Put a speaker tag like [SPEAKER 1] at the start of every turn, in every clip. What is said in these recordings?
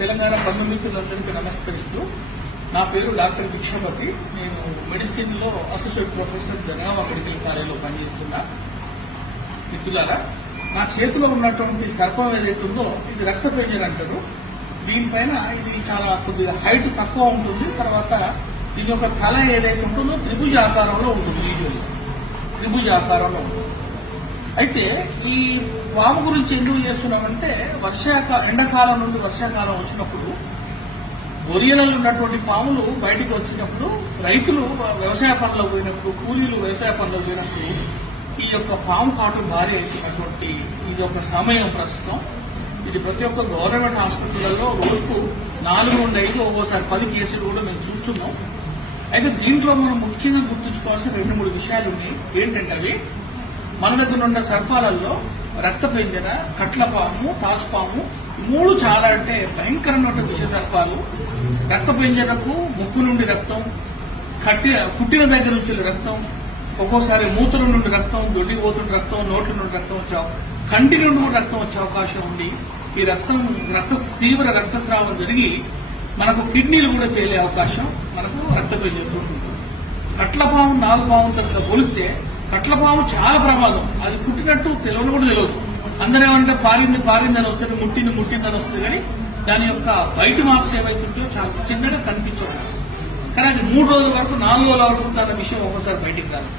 [SPEAKER 1] తెలంగాణ బంధుమిత్రులందరికీ నమస్కరిస్తూ నా పేరు డాక్టర్ భిక్షపతి. నేను మెడిసిన్లో అసోసియేట్ ప్రొఫెసర్ జనగామ మెడికల్ కాలేజీలో పనిచేస్తున్నా. మిత్రులారా నా చేతిలో ఉన్నటువంటి సర్పం ఏదైతే ఉందో ఇది రక్త అంటారు. దీనిపైన ఇది చాలా కొద్దిగా హైట్ తక్కువ ఉంటుంది. తర్వాత దీని యొక్క తల ఏదైతే ఉంటుందో త్రిభుజ ఆకారంలో ఉంటుంది యూజువల్గా త్రిభుజ ఆకారంలో ఉంటుంది. అయితే ఈ వాము గురించి ఎందుకు చేస్తున్నామంటే వర్షాకాల ఎండాకాలం నుండి వర్షాకాలం వచ్చినప్పుడు బొరియలలో ఉన్నటువంటి పాములు బయటికి వచ్చినప్పుడు రైతులు వ్యవసాయ పనులకు పోయినప్పుడు కూలీలు వ్యవసాయ పనులకు పోయినప్పుడు ఈ యొక్క పాము కాటు భారీ అవుతున్నటువంటి ఇది ఒక సమయం ప్రస్తుతం. ఇది ప్రతి ఒక్క గవర్నమెంట్ హాస్పిటల్లో రోజుకు నాలుగు నుండి ఐదు ఒక్కోసారి పది కేసులు కూడా మేము చూస్తున్నాం. అయితే దీంట్లో మనం ముఖ్యంగా గుర్తుంచుకోవాల్సిన రెండు మూడు విషయాలు ఉన్నాయి. ఏంటంటే అవి మన దగ్గర ఉన్న సర్పాలలో రక్త కట్లపాము తాచుపాము మూడు చాలా అంటే భయంకరమైన విష సర్పాలు రక్తపెంజనకు ముక్కు నుండి రక్తం కట్టి కుట్టిన దగ్గర నుంచి రక్తం ఒక్కోసారి మూత్రం నుండి రక్తం దొడ్డి పోతున్న రక్తం నోట్ల నుండి రక్తం వచ్చే కంటిలో కంటి నుండి కూడా రక్తం వచ్చే అవకాశం ఉంది. ఈ రక్తం రక్త తీవ్ర రక్తస్రావం జరిగి మనకు కిడ్నీలు కూడా పేలే అవకాశం మనకు రక్త ఉంటుంది. కట్లపాము నాలుగు నాగుపాముతో పోలిస్తే కట్లపాము చాలా ప్రమాదం. అది పుట్టినట్టు తెలియని కూడా తెలియదు. అందరూ ఏమంటే పారింది పారింది అని వస్తుంది ముట్టింది ముట్టింది అని వస్తుంది కానీ దాని యొక్క బయట మార్క్స్ ఏవైతుంటాయో చాలా చిన్నగా కనిపించవు. కానీ అది మూడు రోజుల వరకు నాలుగు రోజుల వరకు దాని విషయం ఒక్కోసారి బయటికి రాదు.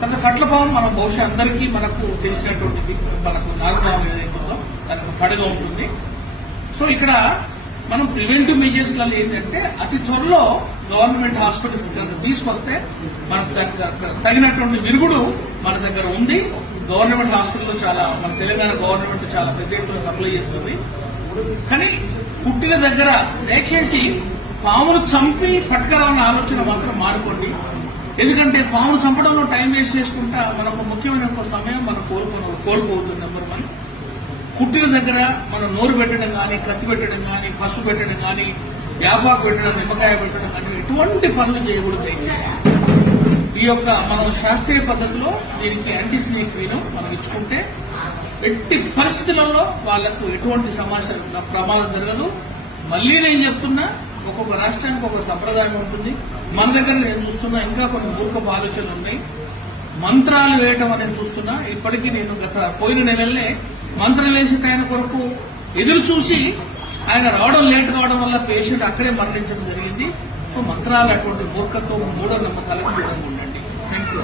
[SPEAKER 1] తర్వాత కట్లపాము మనం బహుశా అందరికీ మనకు తెలిసినటువంటిది మనకు నాగుపాము ఏదైతుందో దానికి పడగా ఉంటుంది. సో ఇక్కడ మనం ప్రివెంటివ్ మెజర్స్ ఏంటంటే అతి త్వరలో గవర్నమెంట్ హాస్పిటల్స్ కనుక తీసుకొస్తే మనకు తగినటువంటి విరుగుడు మన దగ్గర ఉంది. గవర్నమెంట్ హాస్పిటల్ చాలా మన తెలంగాణ గవర్నమెంట్ చాలా పెద్ద ఎత్తున సప్లై చేస్తుంది. కానీ పుట్టిన దగ్గర దయచేసి పామును చంపి పట్టుకరాలన్న ఆలోచన మాత్రం మానుకోండి. ఎందుకంటే పామును చంపడంలో టైం వేస్ట్ చేసుకుంటా మనకు ముఖ్యమైన ఒక సమయం మనం కోల్పోను కోల్పోతుంది నెంబర్ వన్ కుట్టిన దగ్గర మనం నోరు పెట్టడం కానీ కత్తి పెట్టడం కానీ పసుపు పెట్టడం కానీ యాపాకు పెట్టడం నిమ్మకాయ పెట్టడం అంటే ఎటువంటి పనులు చేయకూడదు దయచేసి. ఈ యొక్క మనం శాస్త్రీయ పద్ధతిలో దీనికి యాంటీ స్నేక్ క్రీమ్ మనం ఇచ్చుకుంటే ఎట్టి పరిస్థితులలో వాళ్ళకు ఎటువంటి సమాచారం ప్రమాదం జరగదు. మళ్ళీ నేను చెప్తున్నా ఒక్కొక్క రాష్ట్రానికి ఒక సంప్రదాయం ఉంటుంది. మన దగ్గర నేను చూస్తున్నా ఇంకా కొన్ని మూర్ఖపు ఆలోచనలు ఉన్నాయి. మంత్రాలు వేయటం అనేది చూస్తున్నా. ఇప్పటికీ నేను గత పోయిన నెలలే మంత్రం వేసిన ఆయన కొరకు ఎదురు చూసి ఆయన రావడం లేట్ కావడం వల్ల పేషెంట్ అక్కడే మరణించడం జరిగింది. సో మంత్రాలు అటువంటి మూర్ఖత్వం మూఢ నమ్మకాలకు దూరంగా ఉండండి. Thank you